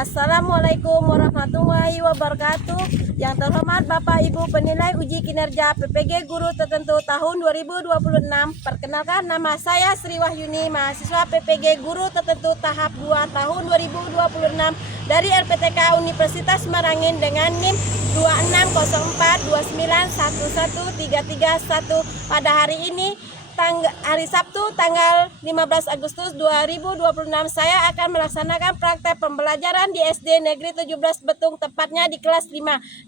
Assalamualaikum warahmatullahi wabarakatuh. Yang terhormat Bapak Ibu penilai uji kinerja PPG Guru Tertentu tahun 2026. Perkenalkan, nama saya Sri Wahyuni, mahasiswa PPG Guru Tertentu tahap 2 tahun 2026 dari LPTK Universitas Merangin dengan NIM 26042911331. Pada hari ini hari Sabtu tanggal 15 Agustus 2026 saya akan melaksanakan praktek pembelajaran di SD Negeri 17 Betung, tepatnya di kelas 5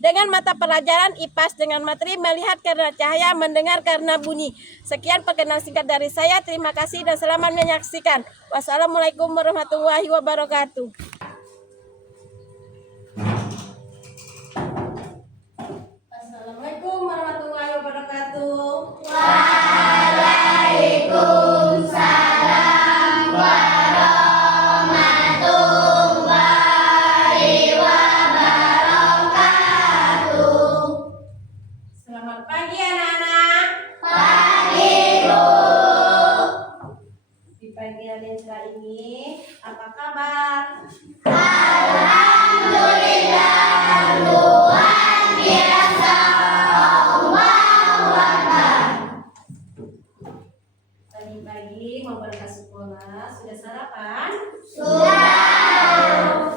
dengan mata pelajaran IPAS dengan materi melihat karena cahaya, mendengar karena bunyi. Sekian perkenalan singkat dari saya. Terima kasih dan selamat menyaksikan. Wassalamualaikum warahmatullahi wabarakatuh. Assalamualaikum warahmatullahi wabarakatuh. Waalaikumsalam warahmatullahi wabarakatuh. Selamat pagi anak-anak. Pagi Bu. Di pagi hari ini apa kabar? Alhamdulillah, luar biasa. Allahu Akbar. Pagi-pagi mau berangkat sekolah, sudah sarapan? Sudah.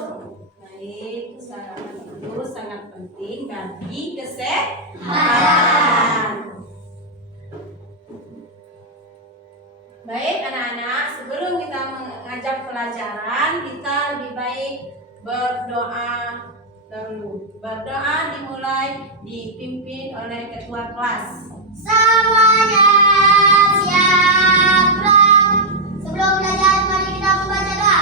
Baik, sarapan itu sangat penting bagi kesehatan. Baik anak-anak, sebelum kita mengajak pelajaran, kita lebih baik berdoa dahulu. Berdoa dimulai dipimpin oleh ketua kelas. Semuanya siap gerak. Sebelum belajar mari kita membaca doa.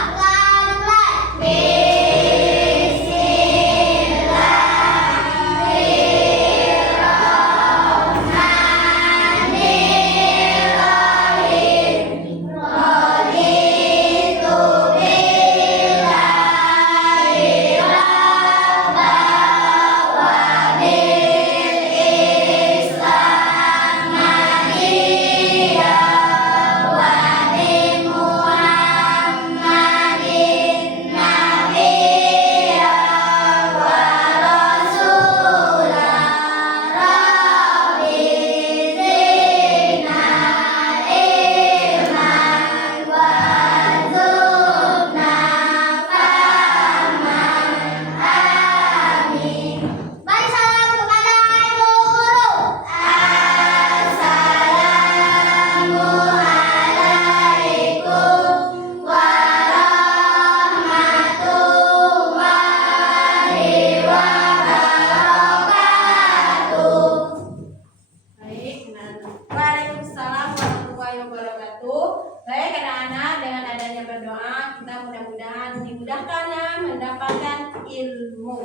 Bismillahirrahmanirrahim. Raditu billahi rabban wa bil Islam madiyyan wa bi Muhammadin nabiyyan wa rasulan. Rabbi zidna ilman warzuqna fahman. Amin. Mari salam kepada ibu guru. Assalamualaikum warahmatullahi wabarakatuh. Baik, Waalaikumsalam warahmatullahi wabarakatuh. Baik anak-anak, dengan adanya berdoa kita mudah-mudahan dimudahkan ya mendapatkan ilmu.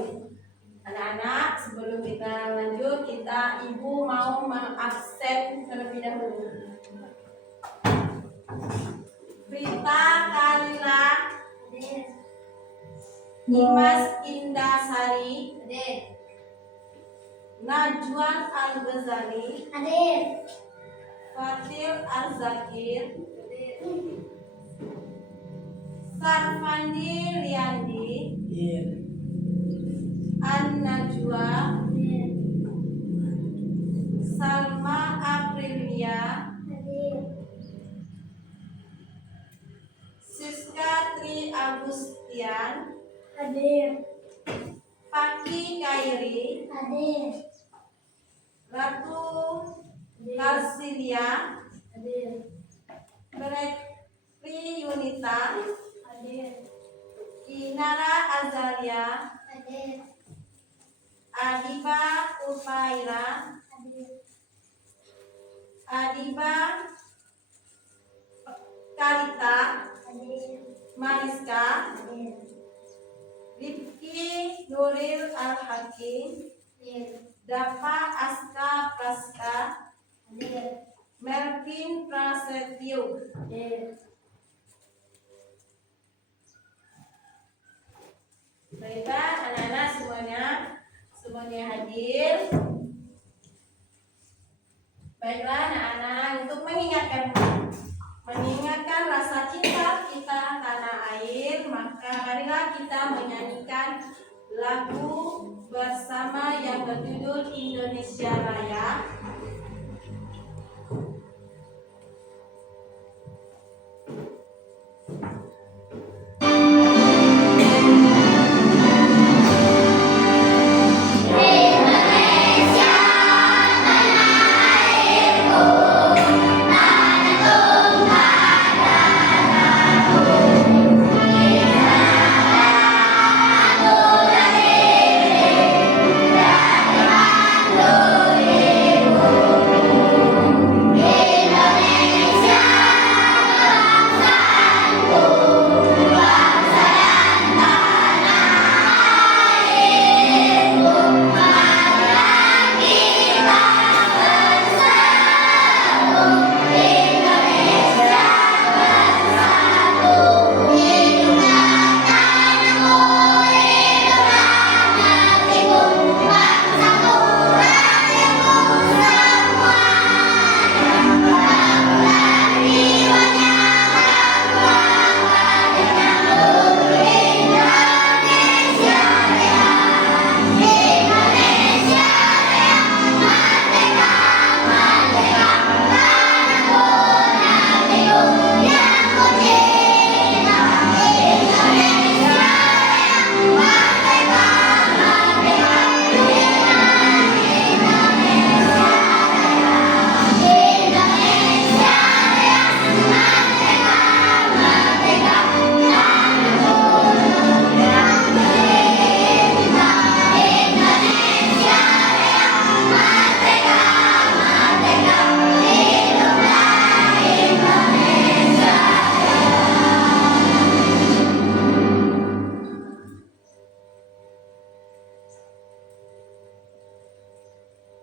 Anak-anak, sebelum kita lanjut, ibu mau mengabsen terlebih dahulu. Rita Kalila Dimas Indasari, Najwan Al-Ghazali, Fatil Al-Zakir, Sarfandi Liandi, An-Najwa, Salma Aprilia, Siska Tri Agustian, Paki Kairi, Ratu Karsilia, Berekri Yunita, Inara Azalia, Adiba Ufaira, Adiba Kalita, Mariska, Rifki Nuril Al-Hakim, Dapa Aska Praska, Melvin Prasetyo. Baiklah anak-anak semuanya hadir. Baiklah anak-anak, untuk mengingatkan rasa cinta kita tanah air, maka marilah kita menyanyikan lagu bersama yang berjudul Indonesia Raya.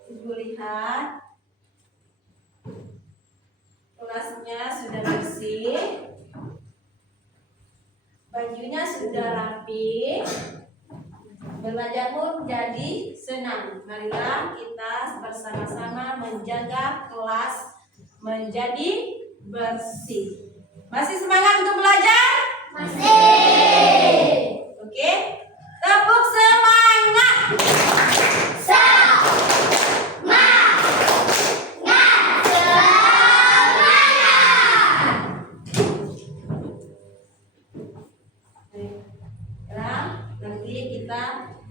Ibu lihat kelasnya sudah bersih, bajunya sudah rapi, belajar pun jadi senang. Marilah kita bersama-sama menjaga kelas menjadi bersih. Masih semangat untuk belajar? Masih. Oke, tepuk semangat.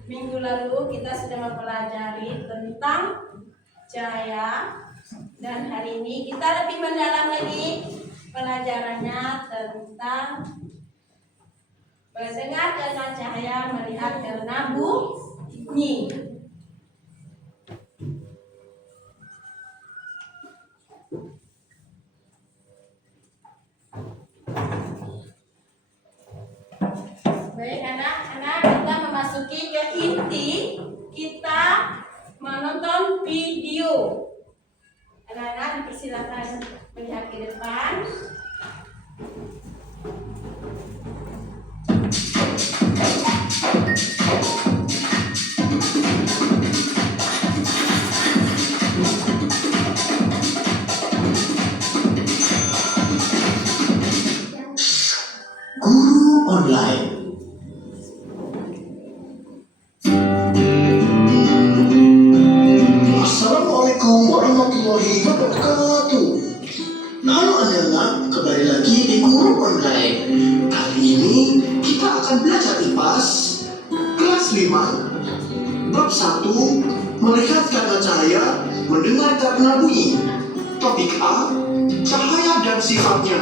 Minggu lalu kita sudah mempelajari tentang cahaya, dan hari ini kita lebih mendalam lagi pelajarannya tentang mendengar dengan cahaya, melihat karena bunyi. Baik anak-anak, kita memasuki ke inti, kita menonton video. Anak-anak dipersilakan melihat ke depan. Guru online. Assalamualaikum warahmatullahi wabarakatuh. Halo anak-anak, kembali lagi di Guru Online. Kali ini kita akan belajar IPAS kelas 5 bab 1, melihat karena cahaya, mendengar karena bunyi. Topik A, cahaya dan sifatnya.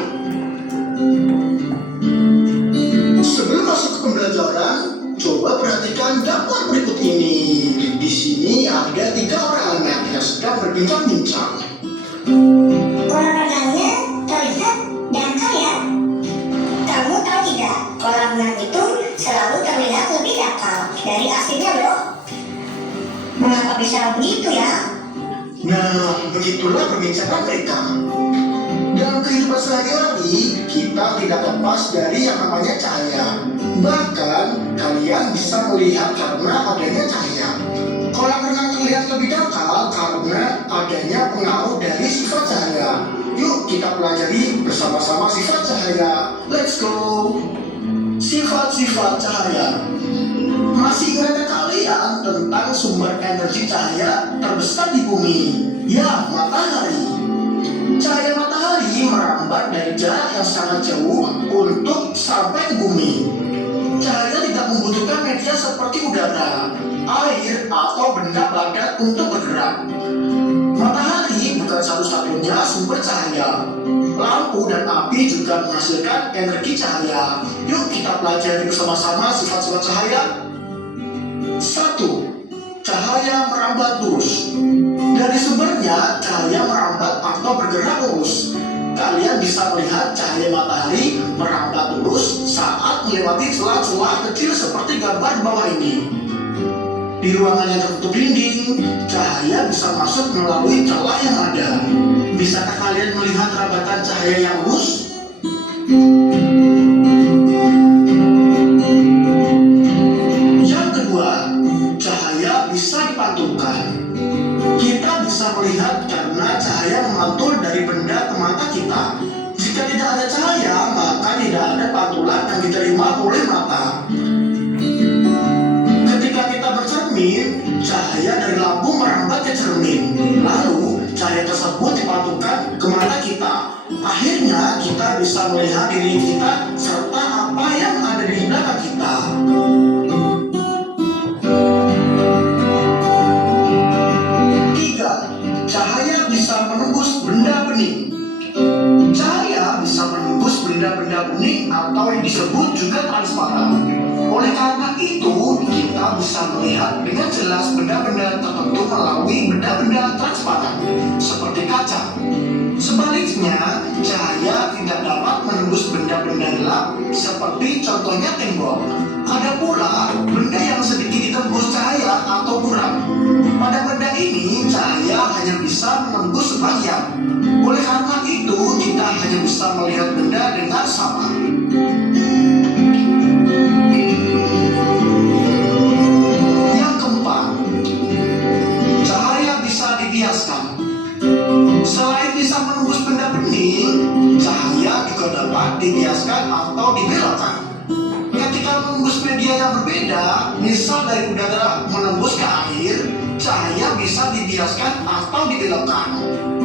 Sebelum masuk ke pembelajaran, coba perhatikan daftar berikut ini. Di sini ada 3 orang anak yang sedang berbincang-bincang. Kolam renangnya terlihat dan kaya. Kamu tahu tidak, kolam renang itu selalu terlihat lebih dangkal dari aslinya loh. Mengapa bisa begitu ya? Nah, begitulah perbincangan mereka. Dalam kehidupan sehari-hari, kita tidak lepas dari yang namanya cahaya. Bahkan, kalian bisa melihat karena adanya cahaya. Kolam renang terlihat lebih dangkal karena adanya pengaruh dari sifat cahaya. Yuk kita pelajari bersama-sama sifat cahaya. Let's go! Sifat-sifat cahaya. Masih ingatkah kalian tentang sumber energi cahaya terbesar di bumi? Ya, matahari. Cahaya matahari merambat dari jarak yang sangat jauh untuk sampai ke bumi. Cahaya tidak membutuhkan media seperti udara, air, atau benda padat untuk bergerak. Matahari bukan satu-satunya sumber cahaya. Lampu dan api juga menghasilkan energi cahaya. Yuk kita pelajari bersama-sama sifat-sifat cahaya. 1. Cahaya merambat lurus. Dari sumbernya, cahaya merambat atau bergerak lurus. Kalian bisa melihat cahaya matahari merambat lurus saat melewati celah-celah kecil seperti gambar di bawah ini. Di ruangan yang tertutup dinding, cahaya bisa masuk melalui celah yang ada. Bisakah kalian melihat rambatan cahaya yang lurus? Yang kedua, cahaya bisa dipantulkan. Kita bisa melihat karena cahaya memantul dari benda ke mata kita. Jika tidak ada cahaya, maka tidak ada pantulan yang diterima oleh mata. Ketika kita bercermin, cahaya dari lampu merambat ke cermin. Lalu, cahaya tersebut dipantulkan ke mata kita. Akhirnya, kita bisa melihat diri kita serta apa yang ada di belakang kita. 3. Cahaya bisa menembus benda bening. Cahaya bisa menembus benda-benda bening atau yang disebut juga transparan. Oleh karena itu, kita bisa melihat dengan jelas benda-benda tertentu melalui benda-benda transparan, seperti kaca. Sebaliknya, cahaya tidak dapat menembus benda-benda gelap, seperti contohnya tembok. Ada pula benda yang sedikit ditembus cahaya atau buram. Pada benda ini, cahaya hanya bisa menembus sebagian. Oleh karena itu, kita hanya bisa melihat benda dengan sama. Yang keempat, cahaya bisa dibiaskan. Selain bisa menembus benda bening, cahaya juga dapat dibiaskan atau dibelokkan. Ketika menembus media yang berbeda, misal dari udara menembus ke air, cahaya bisa dibiaskan atau dibelokkan.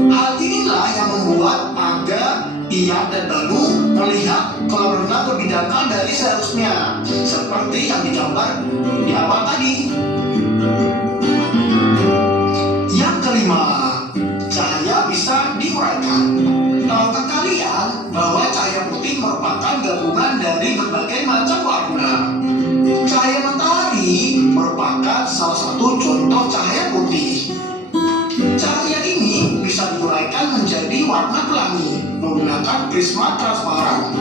Hal inilah yang membuat Aga, Ian, dan Banu melihat kolam renang lebih dangkal dari seharusnya, seperti yang digambar di awal tadi. Yang kelima, cahaya bisa diuraikan. Tahukah kalian bahwa cahaya putih merupakan gabungan dari berbagai macam warna? Cahaya matahari merupakan salah satu contoh cahaya putih. Cahaya ini bisa diuraikan menjadi warna pelangi menggunakan prisma transparan.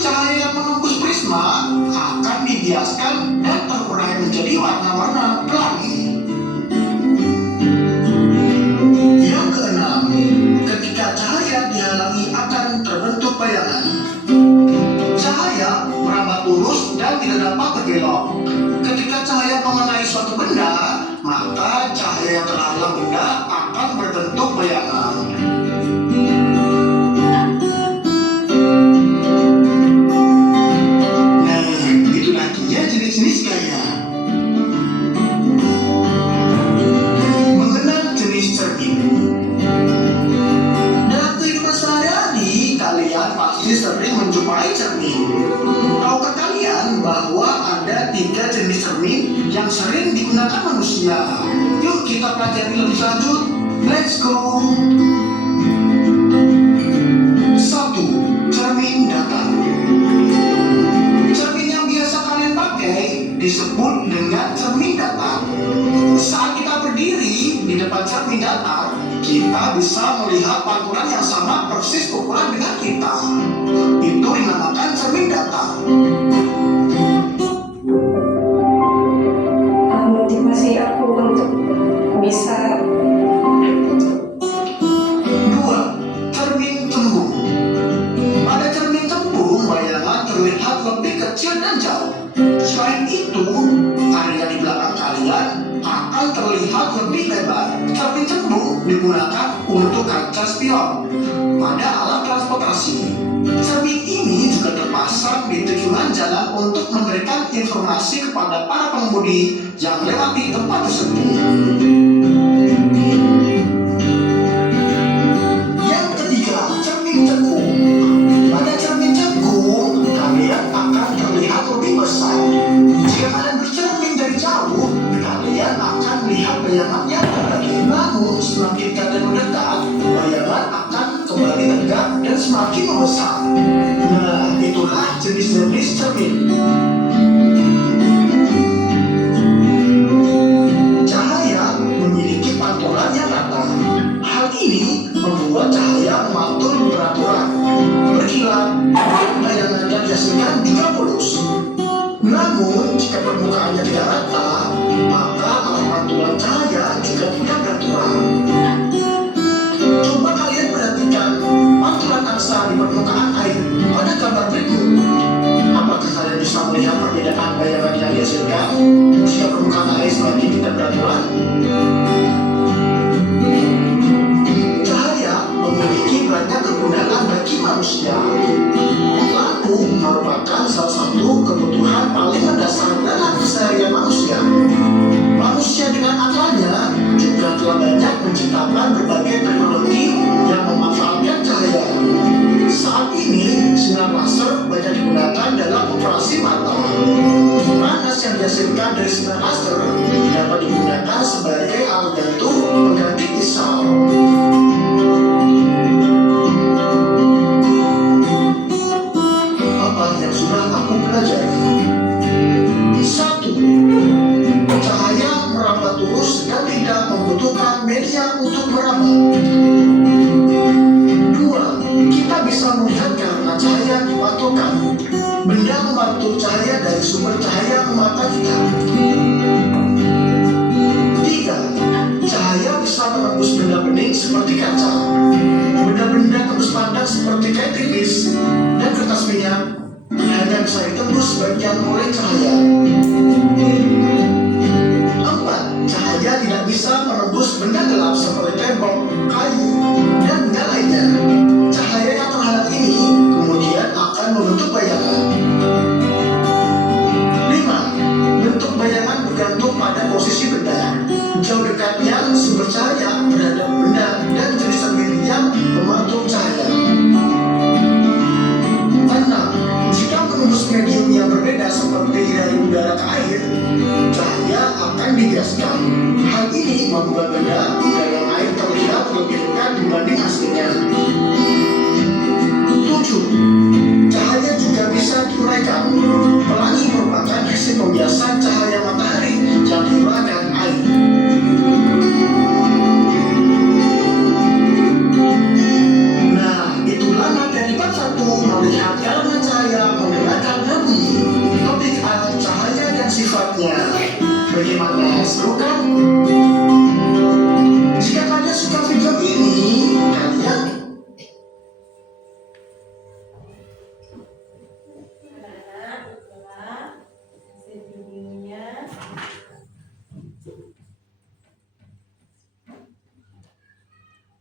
Cahaya yang menembus prisma akan dibiaskan dan terurai menjadi warna-warna pelangi. Yang keenam, ketika cahaya dihalangi akan terbentuk bayangan. Cahaya merambat lurus dan tidak dapat berbelok. Ketika cahaya mengenai suatu benda, maka cahaya yang terhalang benda akan berbentuk bayangan. Nah, itulah dia jenis-jenis cahaya. Mengenal jenis cermin. Dalam kehidupan sehari-hari, kalian pasti sering menjumpai cermin. Tahukah kalian bahwa ada 3 jenis cermin yang sering digunakan manusia? Yuk kita pelajari lebih lanjut. Let's go. 1. Cermin datar. Cermin yang biasa kalian pakai disebut dengan cermin datar. Saat kita berdiri di depan cermin datar, kita bisa melihat pantulan yang sama persis ukuran dengan kita. Itu dinamakan cermin datar. Motivasi aku untuk bisa 2. Cermin cembung. Pada cermin cembung, bayangan terlihat lebih kecil dan jauh. Selain Selain itu, area di belakang kalian akan terlihat lebih lebar. Cermin cembung digunakan untuk kaca spion pada alat transportasi. Cermin ini juga terpasang di tikungan jalan untuk memberikan informasi kepada para pengemudi yang lewati tempat tersebut. Yang ketiga, cermin cekung. Pada cermin cekung, kalian akan terlihat lebih besar. Jika kalian bercermin dari jauh, kalian akan melihat bayangannya terbagi. Namun, semakin kalian mendekat, bayangan akan kembali tegak dan semakin membesar. Nah, itulah jenis-jenis cermin. Cahaya memiliki pantulan yang rata. Hal ini membuat cahaya memantul beraturan, berkilat, bayangannya dihasilkan juga mulus. Namun, jika permukaannya tidak rata, maka arah pantulan cahaya juga tidak beraturan. Coba kalian perhatikan pantulan angsa di permukaan air pada gambar berikut. Apakah kalian bisa melihat perbedaan bayangan yang dihasilkan jika permukaan air semakin tidak beraturan? Cahaya memiliki banyak kegunaan bagi manusia. Lampu merupakan salah satu kebutuhan paling mendasar dalam keseharian manusia. Manusia dengan akalnya juga telah banyak menciptakan berbagai teknologi yang memanfaatkan cahaya. Saat ini, sinar laser banyak digunakan dalam operasi mata. Panas yang dihasilkan dari sinar laser dapat digunakan sebagai alat bantu pengganti pisau. Apa yang sudah aku pelajari? 1. Cahaya merambat lurus dan tidak membutuhkan media untuk merambat. 2. Kita bisa melihat karena cahaya dipantulkan. Benda memantul cahaya dari sumber cahaya ke mata kita. 3. Cahaya bisa menembus benda bening seperti kaca, benda-benda tembus pandang seperti kain tipis dan kertas minyak hanya bisa ditembus sebagian oleh cahaya. 4. Cahaya tidak bisa menembus benda gelap seperti tembok, kayu, dan benda lainnya. Cahaya yang terhalang ini kemudian akan membentuk bayangan. 5. Bentuk bayangan bergantung pada posisi benda. Jauh dekatnya sumber cahaya terhadap benda dan jenis cermin yang memantul cahaya. 6. Jika menembus medium yang berbeda seperti dari udara ke air, cahaya akan digaskan. Hal ini membuat benda dalam air terlihat lebih dekat dibanding aslinya. 7. Cahaya juga bisa diuraikan. Pelangi merupakan hasil pembiasan cahaya matahari yang diuraikan air. Nah, itulah materi part 1, melihat elemen cahaya menggunakan nabi. Topik A, cahaya dan sifatnya. Bagaimana, seru kan? Jika kalian suka video ini, kalian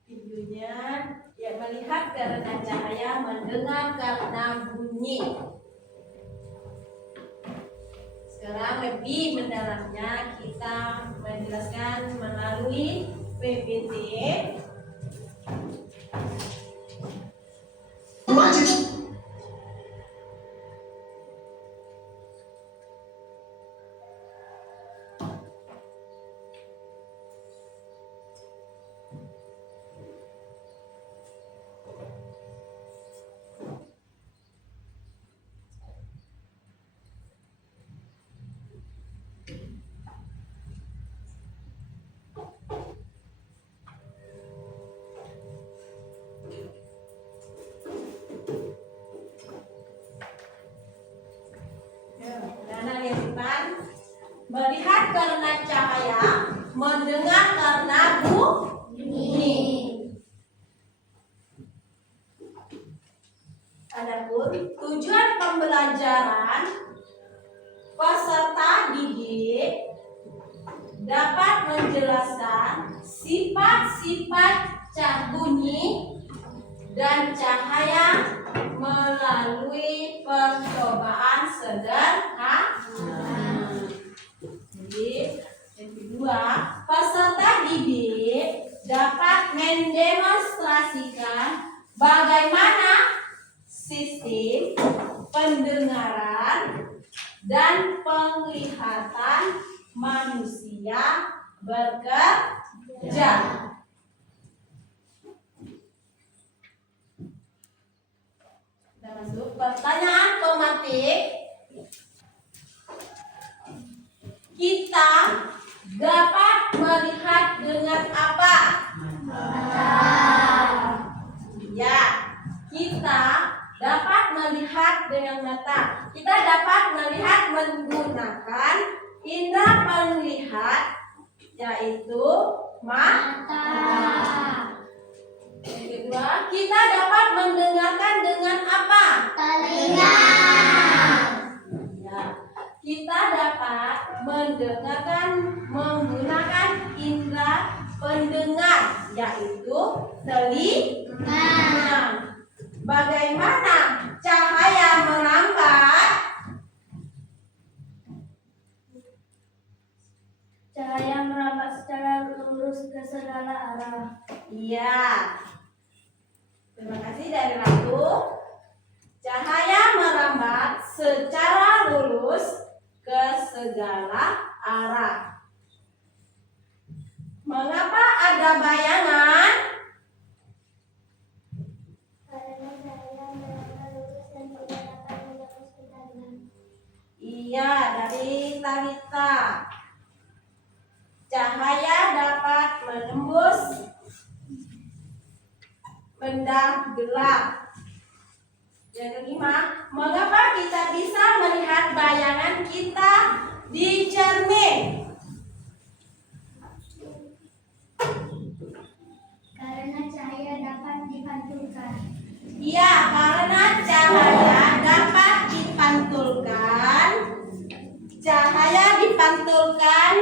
videonya ya, melihat karena cahaya, mendengar karena bunyi. Sekarang lebih mendalamnya kita menjelaskan melalui PPT. wajib melihat karena cahaya, mendengar karena bunyi. Adapun tujuan pembelajaran peserta didik dapat menjelaskan sifat-sifat bunyi dan cahaya melalui percobaan sederhana. Jadi, yang kedua, peserta didik dapat mendemonstrasikan bagaimana sistem pendengaran dan penglihatan manusia bekerja. Kita masuk pertanyaan tematik. Kita dapat melihat dengan apa? Ya, kita dapat melihat dengan mata. Kita dapat melihat menggunakan indera penglihat, yaitu mata. Yang kedua, kita dapat mendengarkan dengan apa? Telinga. Ya, kita dapat mendengarkan menggunakan indera pendengar, yaitu telinga. Bagaimana cahaya merambat? Cahaya merambat secara lurus ke segala arah. Iya. Terima kasih dari Ratu. Cahaya merambat secara lurus ke segala arah. Mengapa ada bayangan? Karena cahaya merambat lurus dan tidak dapat menembus kejauhan. Iya, dari Talita. Cahaya dapat menembus benda gelap. Yang kelima, mengapa kita bisa melihat bayangan kita di cermin? Karena cahaya dapat dipantulkan. Iya, karena cahaya dapat dipantulkan. Cahaya dipantulkan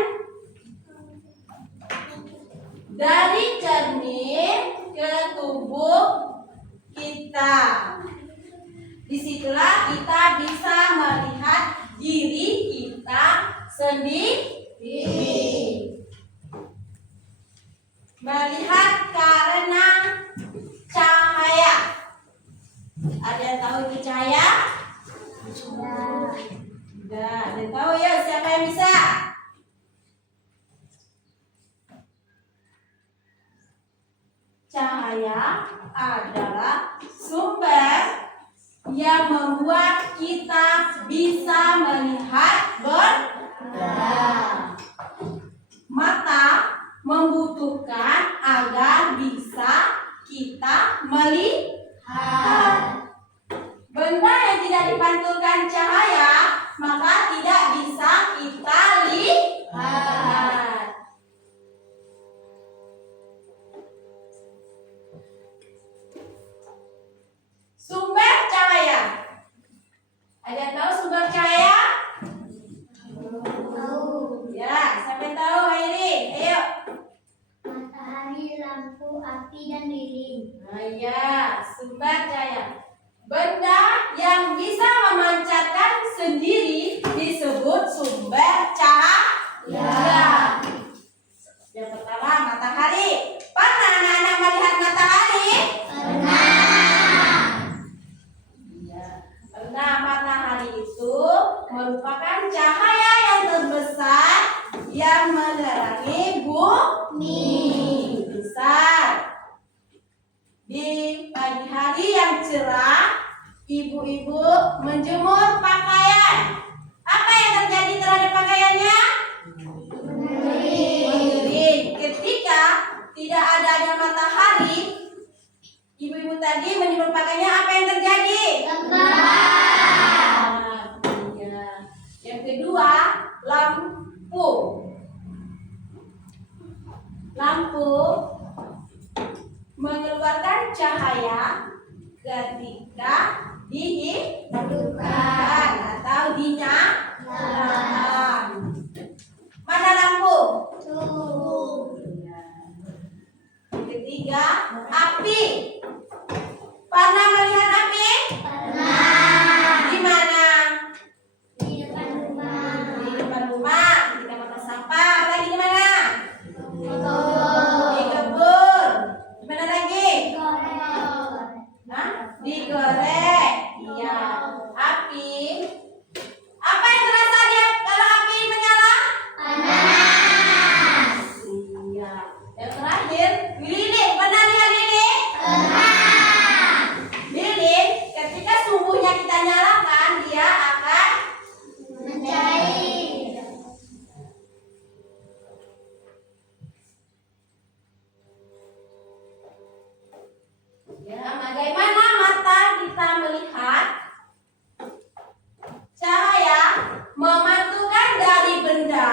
dari cermin ke tubuh kita. Disitulah kita bisa melihat diri kita sendiri. Melihat karena cahaya. Ada yang tahu itu cahaya? Enggak, ada yang tahu ya? Siapa yang bisa? Cahaya adalah sumber yang membuat kita bisa melihat benda. Mata membutuhkan agar bisa kita melihat. Benda yang tidak dipantulkan cahaya maka tidak bisa kita lihat. Sumber cahaya. Ada yang tahu sumber cahaya? Tahu. Ya, siapa yang tahu? Airi, ayo. Matahari, lampu, api, dan lilin. Nah, ya, sumber cahaya. Benda yang bisa memancarkan sendiri disebut sumber cahaya. Yang pertama, matahari. Pernah anak-anak melihat matahari? Iya. Nah, matahari itu merupakan cahaya yang terbesar yang menerangi bumi. Besar. Di pagi hari yang cerah, ibu-ibu menjemur pakaian. Apa yang terjadi terhadap pakaiannya? Mengering. Ketika tidak adanya matahari, ibu-ibu tadi menjemur pakaiannya, apa yang terjadi? Ya. Yang kedua, lampu. Lampu mengeluarkan cahaya ketika dihidupkan atau dinyalakan. Belakang. Mana lampu? Yang ketiga, api. Pernah melihat api? Di mana? Di depan rumah. Di tempat sampah. Lagi di mana? Di kebun. Di mana lagi? Hah? Digoreng. Iya. Api. Apa yang terasa dia kalau api menyala? Iya. Yang terakhir, lilin. Pernah lihat lilin? Lilin, ketika sumbunya kita nyalakan, dia akan ya, bagaimana mata kita melihat cahaya memantulkan dari benda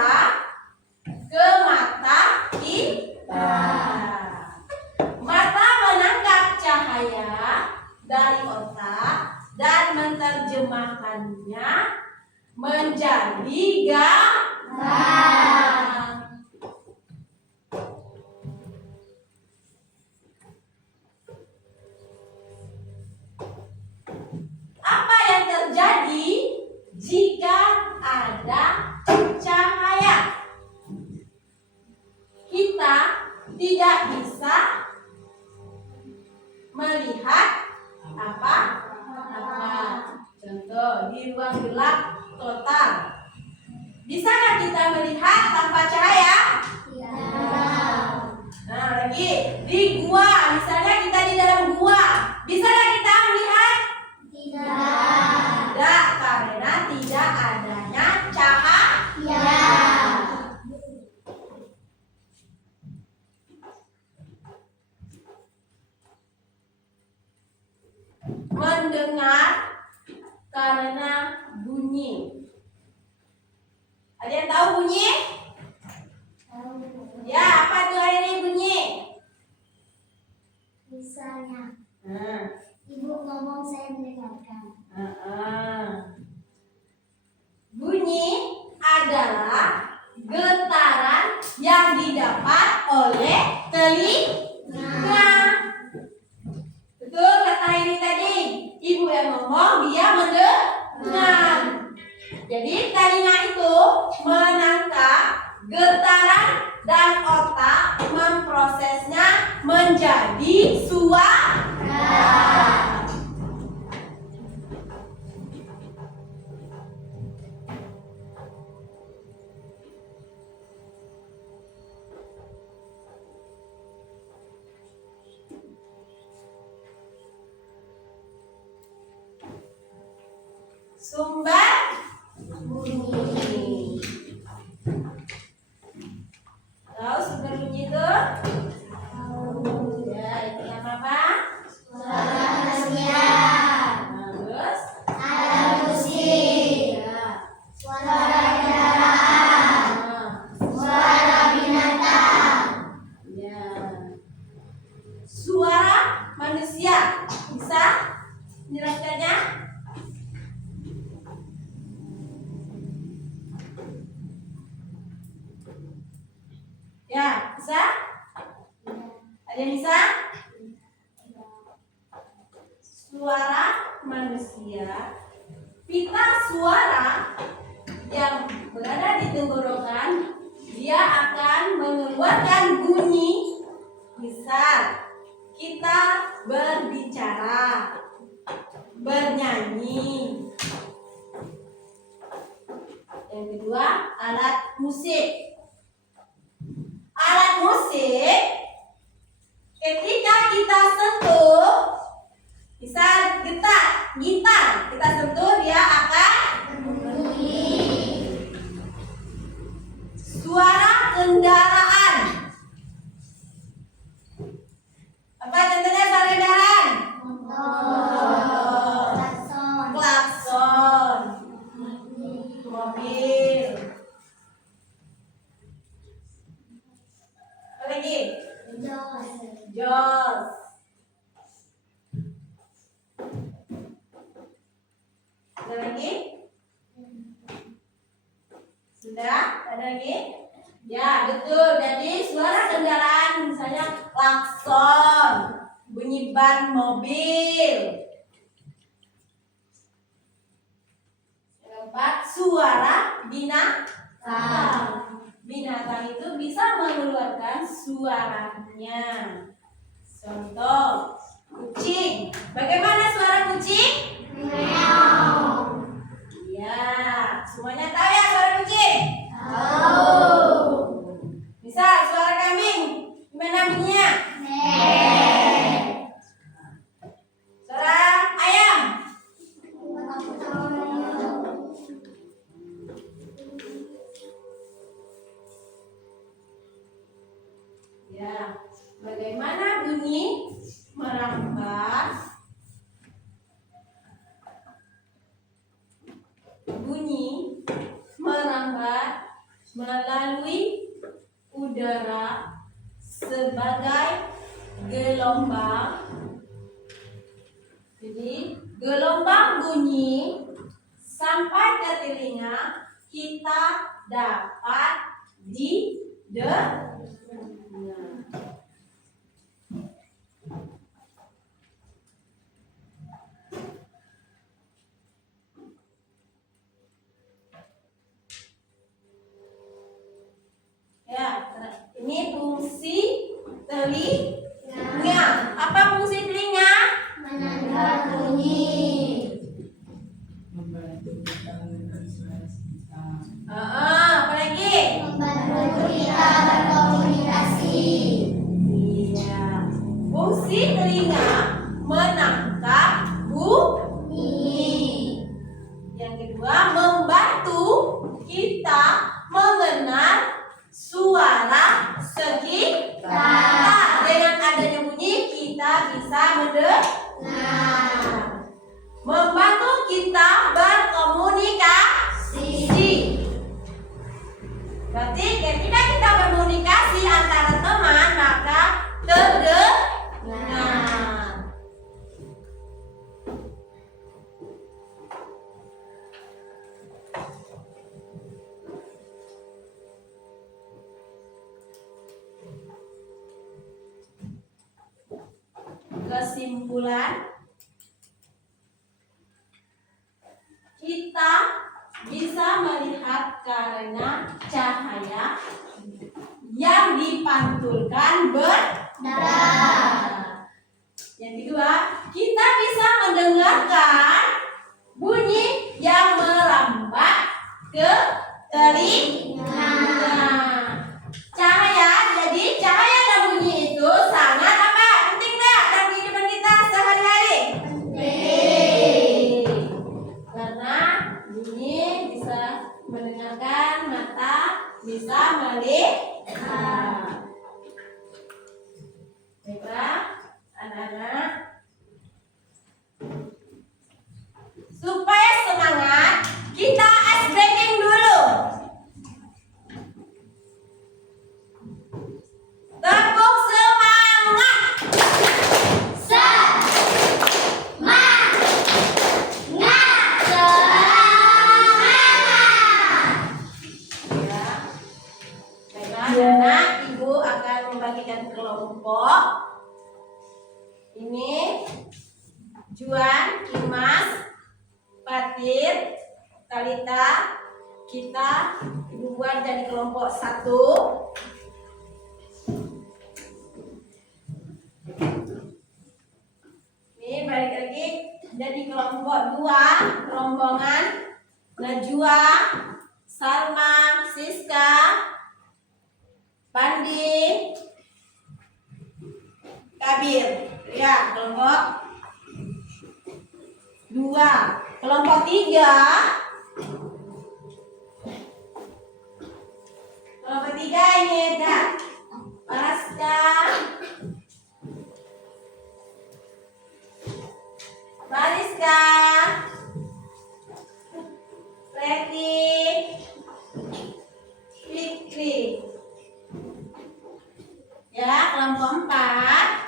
ke mata kita. Mata menangkap cahaya dari otak dan menerjemahkannya menjadi gambar. Apa yang terjadi jika ada cahaya? Kita tidak bisa melihat apa-apa. Contoh, di ruang gelap total. Bisakah kita melihat tanpa cahaya? Nah, lagi di gua, misalnya kita di dalam gua, bisakah kita melihat? Tidak, karena tidak adanya cahaya. Mendengar karena bunyi. Ada yang tahu bunyi? Ya, apa tuh ini bunyi? Misalnya, Nah, ibu ngomong saya mendengarkan. bunyi adalah getaran yang didapat oleh telinga. Betul kata ini tadi. Ibu yang ngomong, dia mendengar. Jadi telinga itu menangkap getaran dan otak memprosesnya menjadi suara. Sumber bunyi. Tahu sumber bunyi itu? Ya, itu nama apa? Suara manusia, Bagus. alat musik, Ya. suara kendaraan, Nah, suara binatang, ya. Suara manusia. Bisa menjelaskannya? Ya, bisa? Ada yang bisa? Suara manusia, pita suara yang berada di tenggorokan, dia akan mengeluarkan bunyi. Misal, kita berbicara, bernyanyi. Yang kedua, alat musik. Alat musik ketika kita sentuh, misal gitar, kita sentuh dia akan suara kendaraan. Apa contohnya suara kendaraan? motor, klakson, Klakson, mobil. Apa lagi? jos, Jos. Ada lagi? Sudah? Ada lagi? Ya, betul. Jadi suara kendaraan misalnya klakson, bunyi ban mobil. Keempat, suara binatang. Binatang itu bisa mengeluarkan suaranya. Contoh, kucing. Bagaimana suara kucing? Meow. Ya, semuanya tahu ya suara kucing? Tahu. Misal suara kambing, gimana bunyinya? Suara ayam. Ya, bagaimana bunyi merambat? Bunyi merambat melalui udara sebagai gelombang. Jadi, gelombang bunyi sampai ke telinga kita dapat didengar. Ya, ini fungsi telinga. Apa fungsi telinga? Mendengar bunyi. Apa lagi? Membantu kita berkomunikasi. Iya. Fungsi telinga menangkap bunyi. Yang kedua, membantu kita mengenal suara sekitar. Dengan adanya bunyi kita bisa mendengar. Membantu kita berkomunikasi. Berarti ketika kita berkomunikasi antara teman maka terdengar. Kesimpulan, kita bisa melihat karena cahaya yang dipantulkan berdarah. Yang kedua, kita bisa mendengarkan bunyi yang merambat ke telinga. Cahaya, jadi cahaya dan bunyi itu sangat apa? Penting nggak dalam kehidupan kita sehari-hari? Penting. Karena bunyi bisa mendengarkan, mata bisa melihat. Baiklah, anak-anak. Supaya semangat, kita ice breaking dulu. Tepuk semangat. Ya. Baiklah, anak, ibu akan membagikan kelompok. Ini Juan, Imas, Fatir, Talita, kita ibu buat jadi kelompok 1. Ini balik lagi jadi kelompok 2, rombongan Najwa, Salma, Siska, Pandi, Kabir. Ya, kelompok 2. Kelompok 3. Kelompok 3 ini ada Paraska, Mariska, Leti, Fikri. Ya, kelompok 4.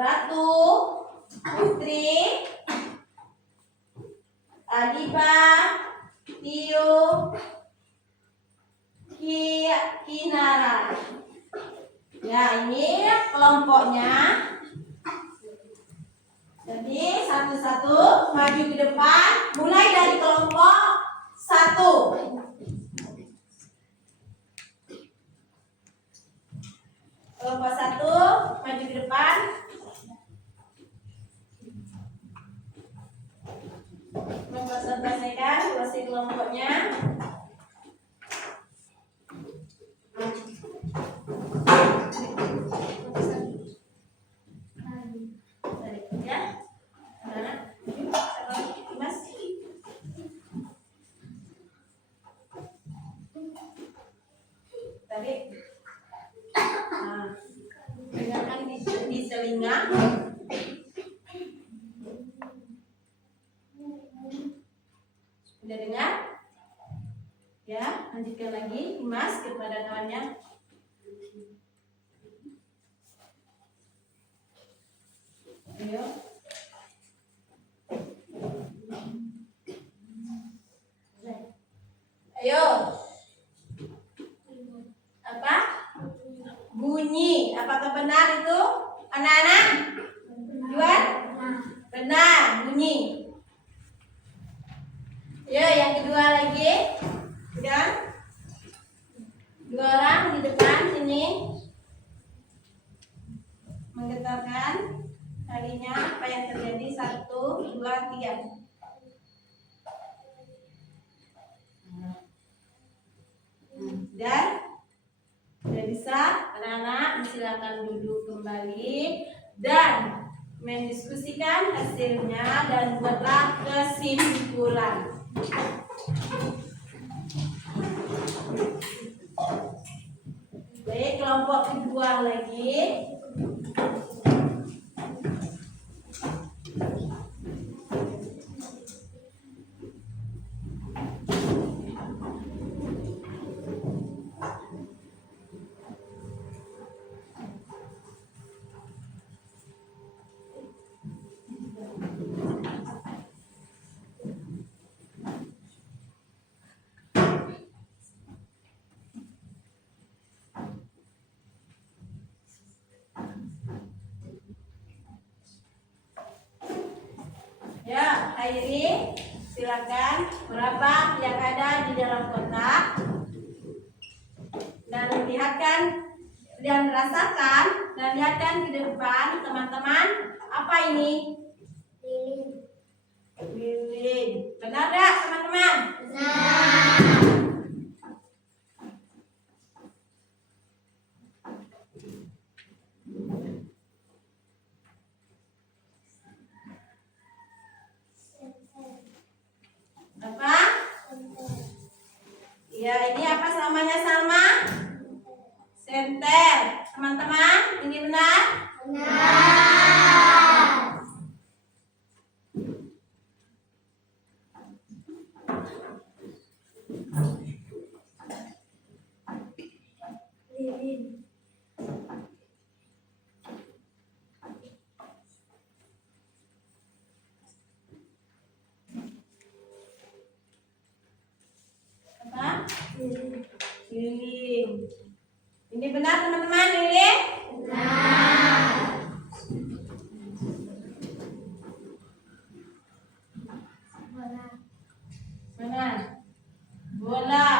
Ratu, Putri, Saliba, Tio, Kinara. Ya, ini kelompoknya. Jadi satu-satu maju ke depan, mulai dari kelompok 1. Kelompok 1 maju ke depan. Mempresentasikan situasi kelompoknya. Pegangkan di telinga. Sudah dengar? Ya, lanjutkan lagi, Mas, kepada kawannya. Ayo. Ayo. Apa? Bunyi. Apakah benar itu, anak-anak? Juan? Benar, bunyi. Ya, yang kedua lagi. Dan 2 orang di depan sini menggetarkan talinya. Apa yang terjadi? 1, 2, 3. Dan sudah bisa, anak-anak silakan duduk kembali dan mendiskusikan hasilnya dan buatlah kesimpulan. Baik, kelompok kedua lagi. Ya, Hairi, silakan berapa yang ada di dalam kotak dan lihatkan dan rasakan dan lihatkan ke depan teman-teman. Apa ini? Lilin. Benar tak teman-teman? Benar. Apa? Ya, ini apa namanya, Salma? Senter. Teman-teman, ini benar? Benar. Lilin. Apa? Lilin. Ini benar teman-teman, lilin? Benar. Benar. Bola.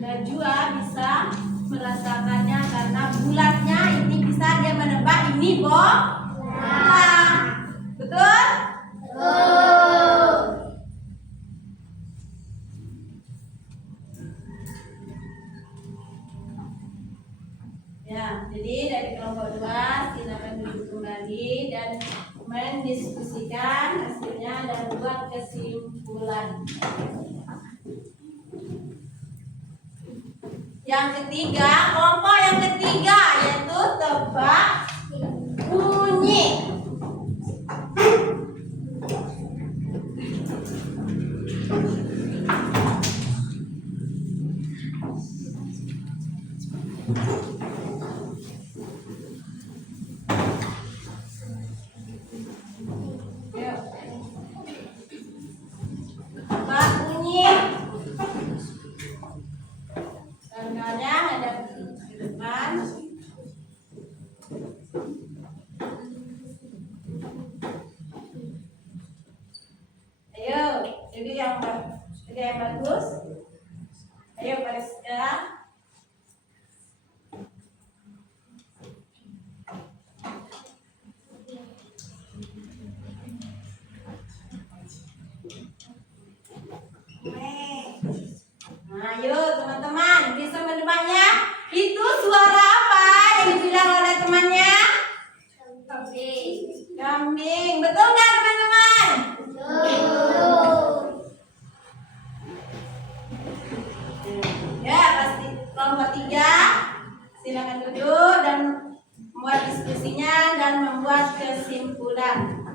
Najwa bisa merasakannya karena bulatnya ini bisa dia menebak ini bola. Betul? Betul. Ya, jadi dari kelompok 2 silakan duduk kembali dan mendiskusikan hasilnya dan buat kesimpulan. Yang ketiga, kelompok yang ketiga yaitu tebak bunyi. Jadi yang bagus. Ayo Kariska. Nah, ayo teman-teman bisa menebaknya. Itu suara apa yang dibilang oleh temannya? Kambing. Betul nggak teman-teman? Ya, pasti kelompok 3. Silakan duduk dan membuat diskusinya dan membuat kesimpulan.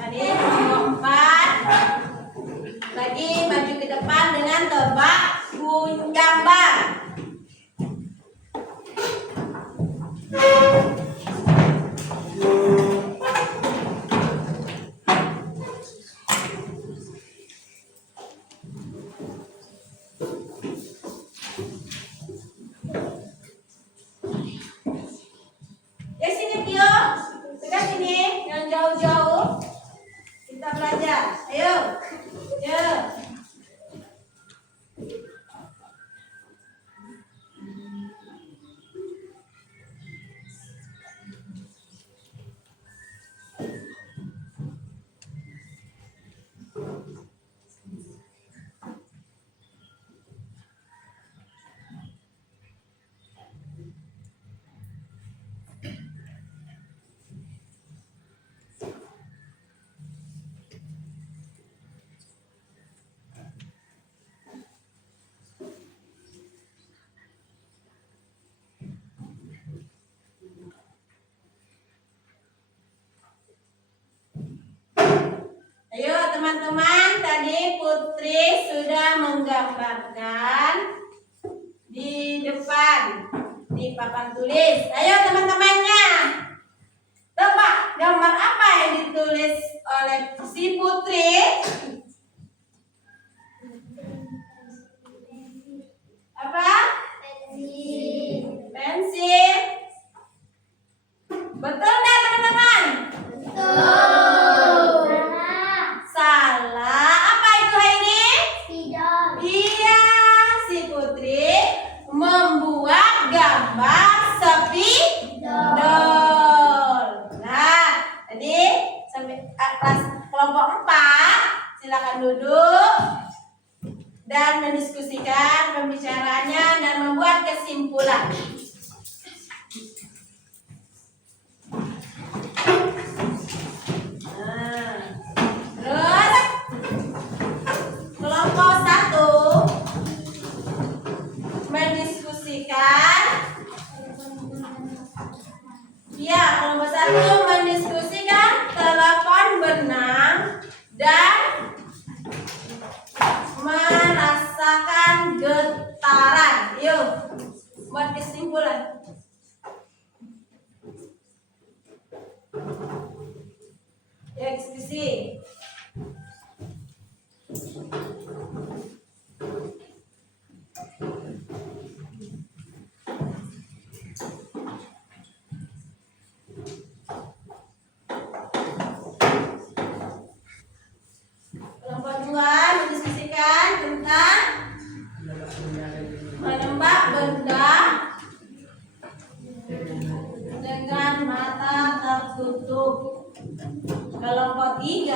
Tadi kelompok 4 lagi maju ke depan dengan tebak gambar. Ya sini Tio, dekat sini, yang jauh-jauh. Kita belajar. Ayo. Ya. Ayo teman-teman, tadi Putri sudah menggambarkan di depan di papan tulis. Ayo teman-temannya, tebak gambar apa yang ditulis oleh si Putri? Apa? Pensil. Betul nggak teman-teman? Salah. Apa itu Hairi? Iya, si Putri membuat gambar spidol. Nah, tadi sampai kelas kelompok 4 silakan duduk dan mendiskusikan pembicaraannya dan membuat kesimpulan. Terus kelompok 1 mendiskusikan. Ya, kelompok 1 mendiskusikan telepon benang dan merasakan getaran. Yuk, buat kesimpulan. Ya, diskusi. Kelompok 2 mendiskusikan tentang menembak benda dengan mata tertutup. Kelompok 3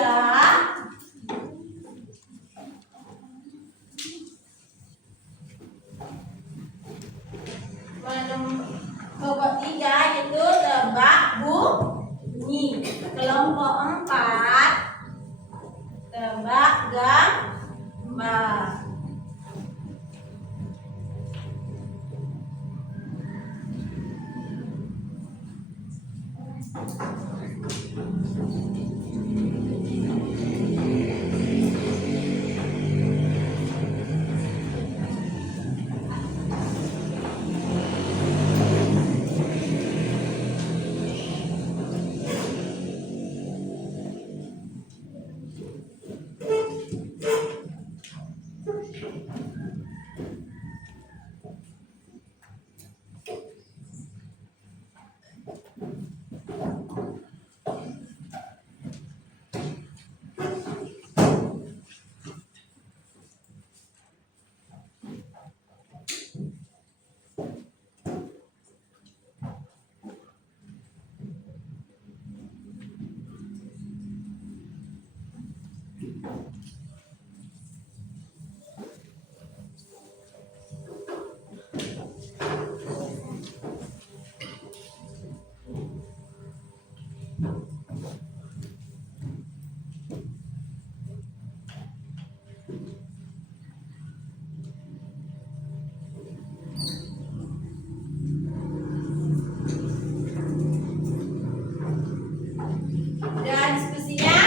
Udah diskusinya?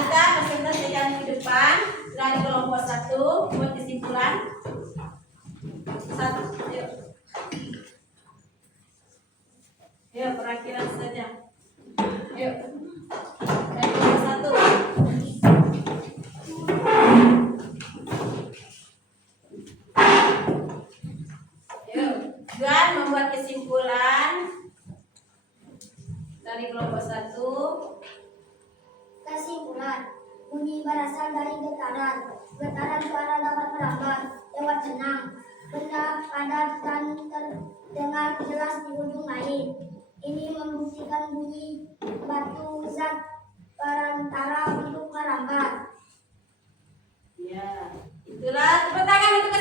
Kita presentasikan ke depan dari kelompok 1 buat kesimpulan. 1, yuk. Yuk, perakhiran saja. Yuk. Dari kelompok 1. Yuk, Tuan membuat kesimpulan dari kelompok 1. Kesimpulan, bunyi berasal dari getaran. Getaran suara dapat merambat lewat benang, benda padat dan terdengar jelas di ujung lain. Ini membuktikan bunyi batu zat perantara untuk merambat. Ya, itulah tepuk tangan untuk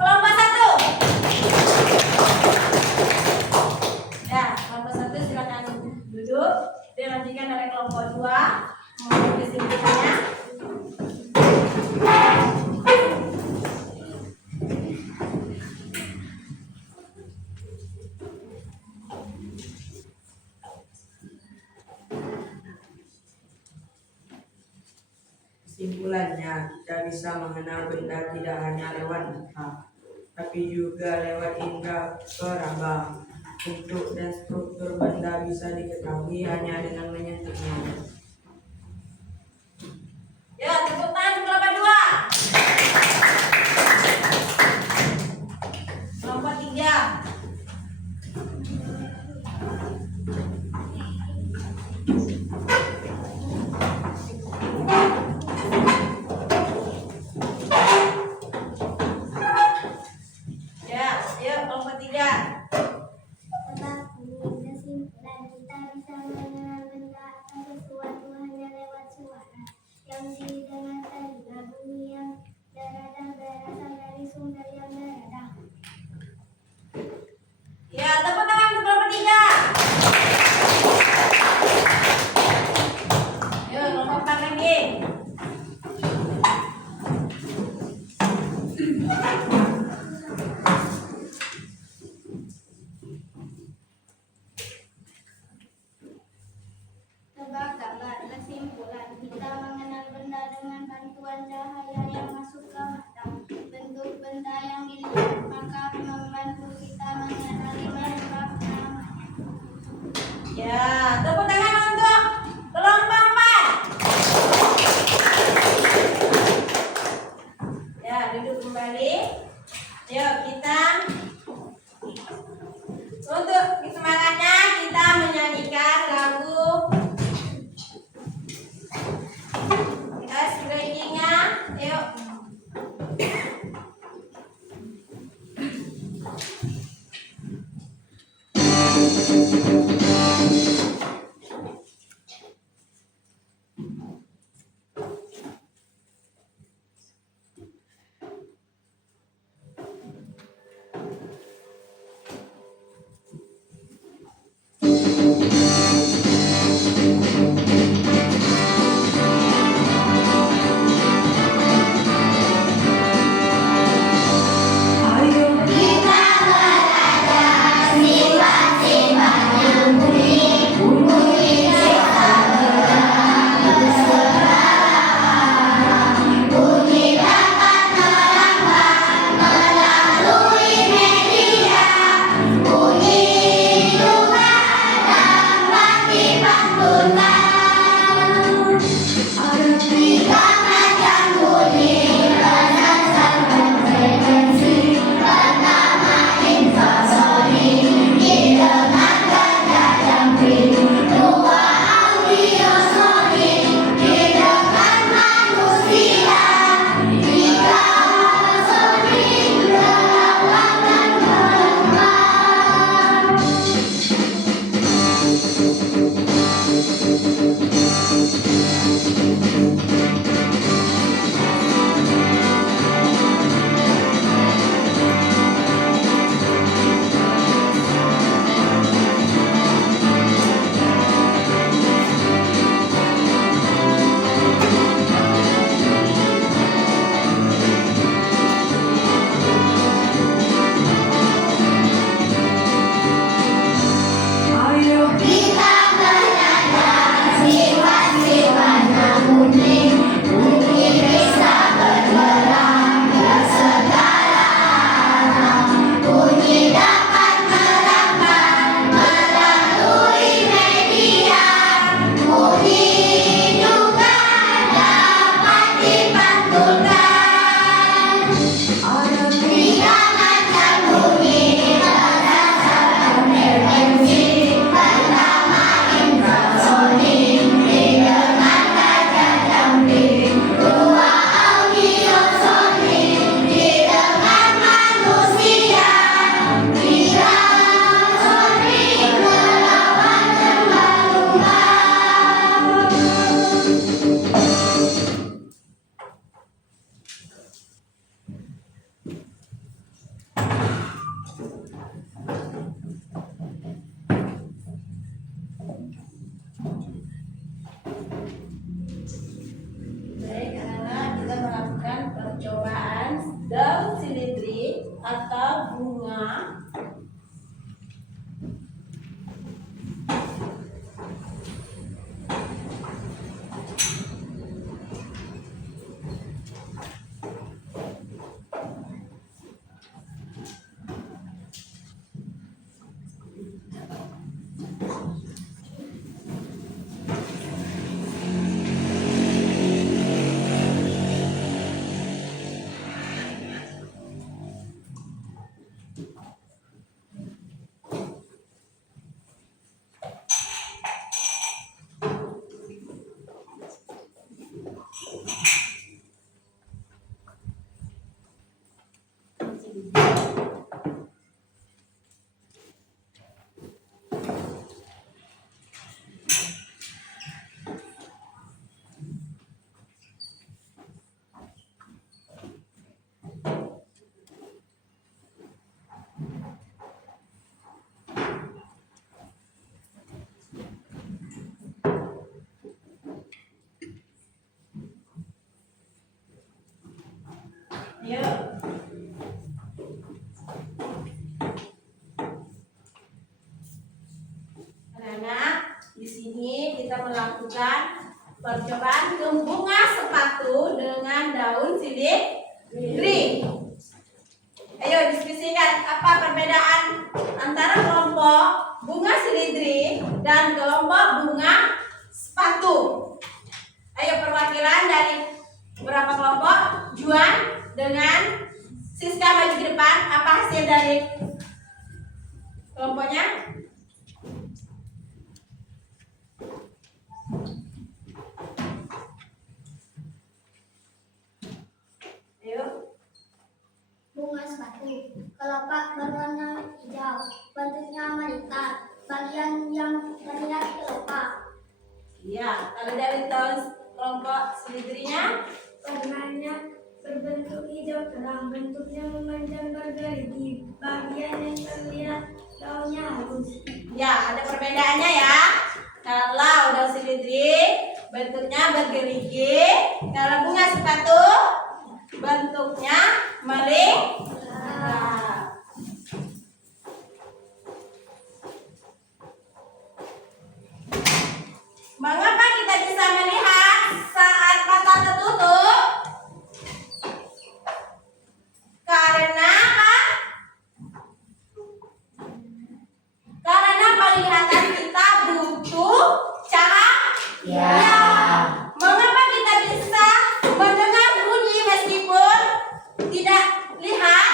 kelompok 1. Ya, kelompok 1 silakan duduk. Dilanjutkan oleh kelompok 2 membuat kesimpulannya. Kesimpulannya, kita bisa mengenal benda tidak hanya lewat mata, tapi juga lewat indera peraba. Bentuk dan struktur benda bisa diketahui hanya dengan menyentuhnya. Ya, tepuk tangan untuk kelompok 2. Kelompok 3. Ya, yuk kelompok 3. Tebak bunyi kesimpulan, kita bisa mengenal benda atau sesuatu hanya lewat suara yang didengar telinga. Bunyi yang beredar berasal dari sumber yang beredar. Ya, tepuk tangan untuk kelompok 3. Yuk, kelompok 4 lagi. Tebak gambar kesimpulan, kita mengenal benda dengan bantuan cahaya yang masuk ke mata. Bentuk benda yang dilihat maka membantu kita mengenali mereka namanya. Ya, tepuk tangan untuk kelompok 4. Ya, duduk kembali. Yuk, kita untuk semangatnya kita menyanyikan lagu Es Gradingnya. Yuk. Kita atau bunga Yuk. Anak-anak, di sini kita melakukan percobaan bunga sepatu dengan daun silindri. Ayo diskusikan apa perbedaan antara kelompok bunga silindri dan kelompok bunga sepatu. Ayo perwakilan dari beberapa kelompok, Juan dengan Siska maju ke depan. Apa hasil dari kelompoknya? Ayo. Bunga sepatu. Kelopak berwarna hijau. Bentuknya melingkar. Bagian yang terlihat kelopak. Iya, kalau dari kelompok silindrinya, Warnanya berbentuk hijau terang. Bentuknya memanjang bergerigi. Bagian yang terlihat daunnya halus. ya ada perbedaannya ya. Kalau daun silindri bentuknya bergerigi, kalau bunga sepatu bentuknya melingkar. Mengapa kita bisa melihat saat mata tertutup? Karena apa? Karena penglihatan kita butuh cahaya. Mengapa kita bisa mendengar bunyi meskipun tidak lihat?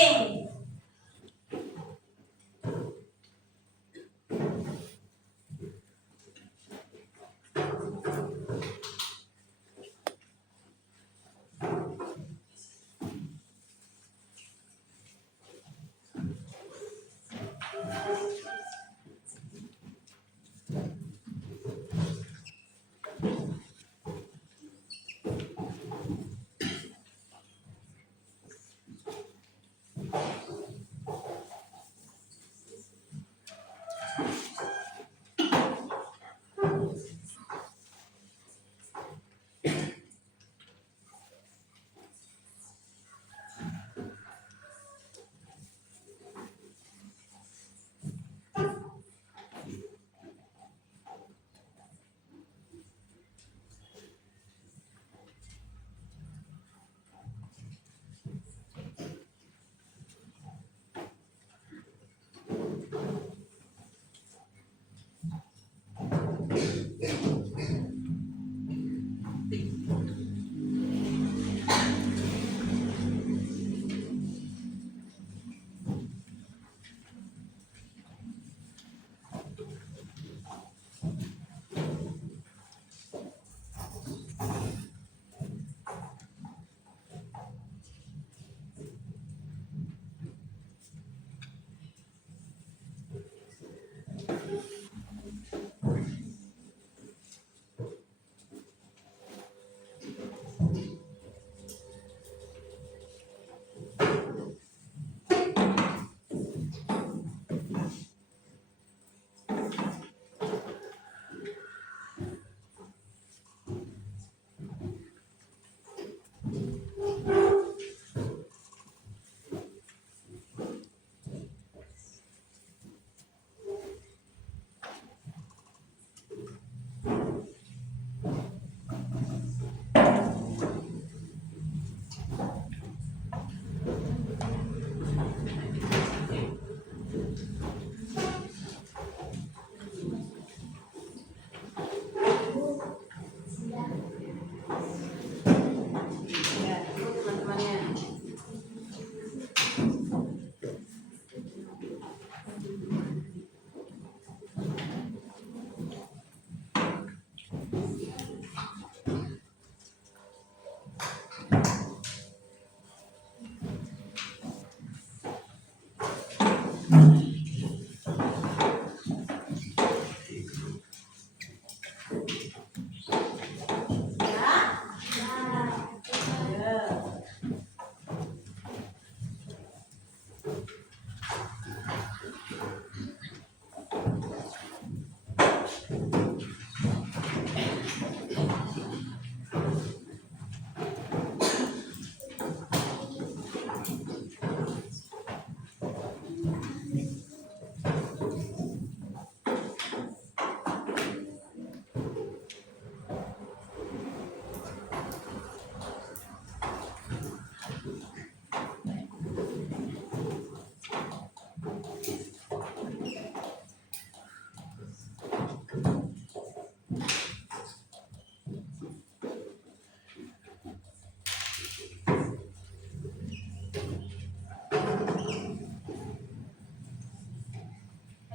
masing-masing.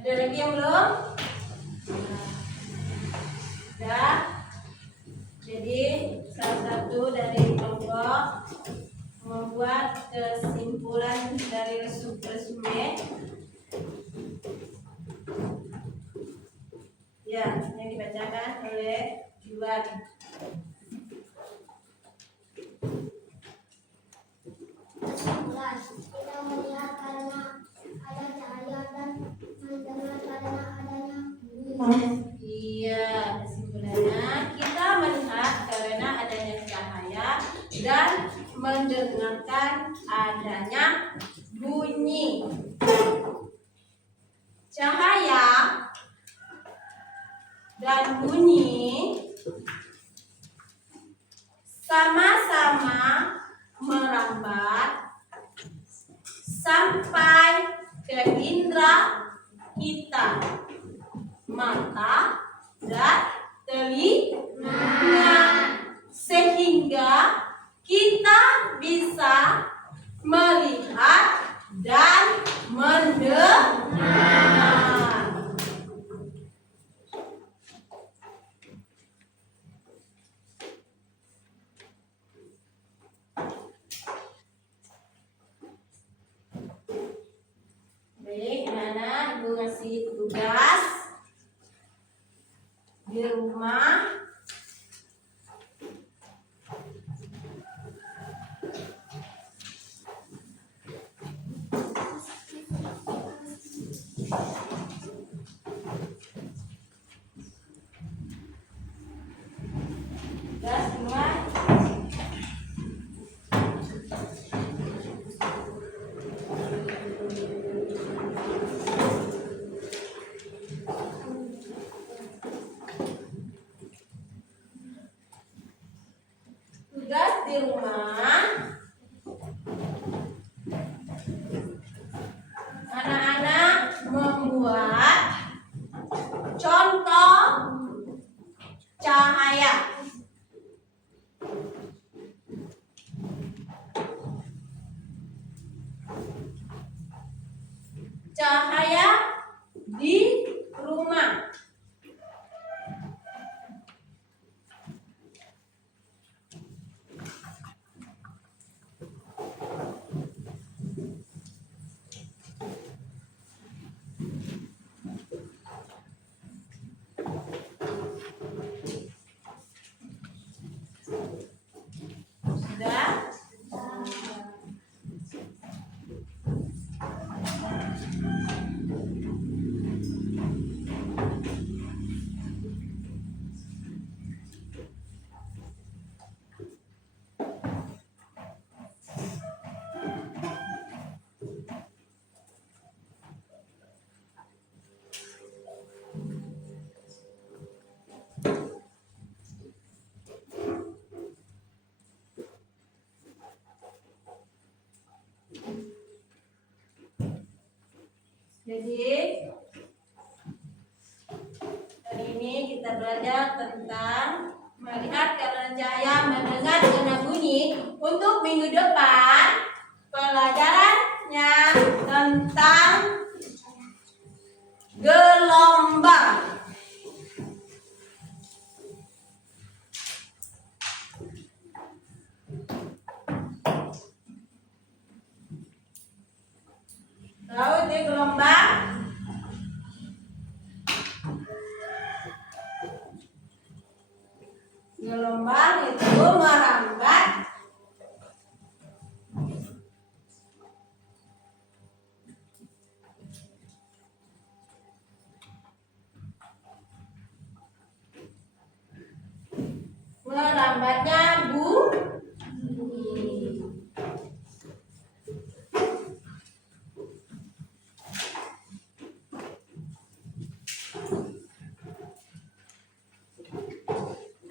Ada lagi yang belum? Sudah. Jadi salah satu dari kelompok membuat kesimpulan dari resume. Ya, yang dibacakan oleh Juan. Kesimpulan, kita melihat karena ada cahaya dan mendengar karena adanya bunyi. Iya, kesimpulannya kita melihat karena adanya cahaya dan mendengarkan adanya bunyi. Cahaya dan bunyi sama-sama merambat sampai ke indera kita, mata dan telinga, sehingga kita bisa melihat dan mendengar. Baik, anak-anak, Ibu ngasih tugas di rumah. Tugas di rumah. Tugas di rumah, anak-anak membuat contoh cahaya. Cahaya di rumah. Sudah? Jadi hari ini kita belajar tentang melihat karena cahaya, mendengar karena bunyi. Untuk minggu depan pelajarannya tentang gelombang. Tahu itu gelombang? Gelombang itu merambat merambatnya bumi.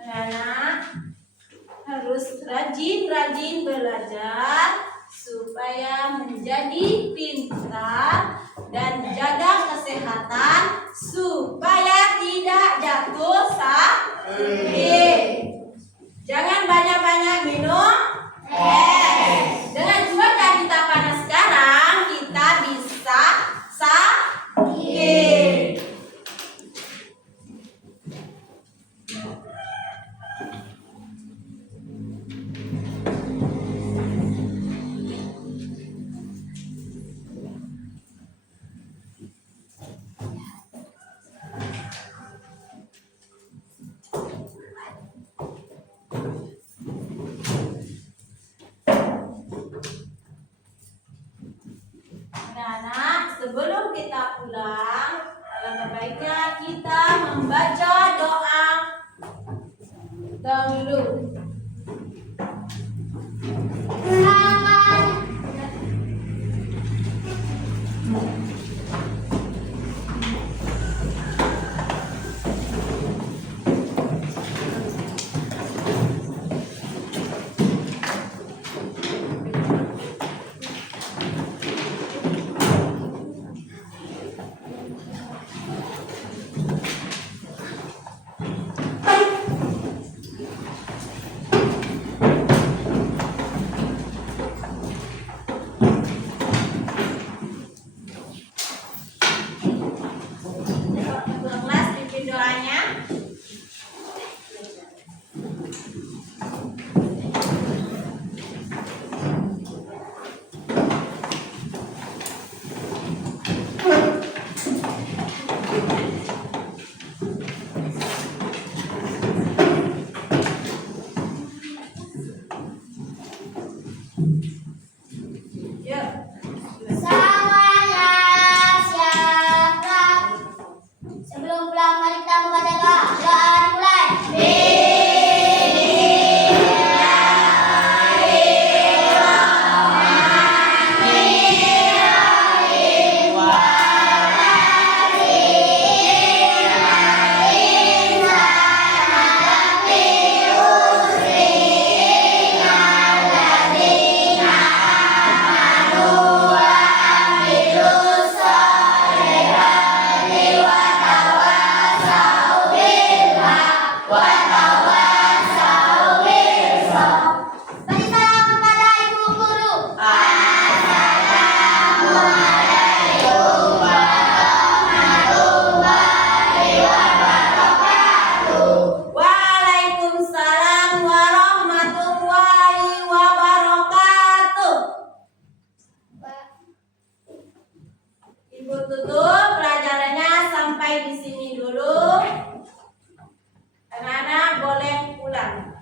Anak harus rajin-rajin belajar supaya menjadi pintar dan jaga kesehatan supaya tidak jatuh sakit. Jangan banyak-banyak minum es. Dengan cuaca kita panas sekarang, kita bisa sakit. Anak-anak, sebelum kita pulang, alangkah baiknya kita membaca doa dahulu. Ibu tutup pelajarannya sampai di sini dulu. Anak-anak boleh pulang.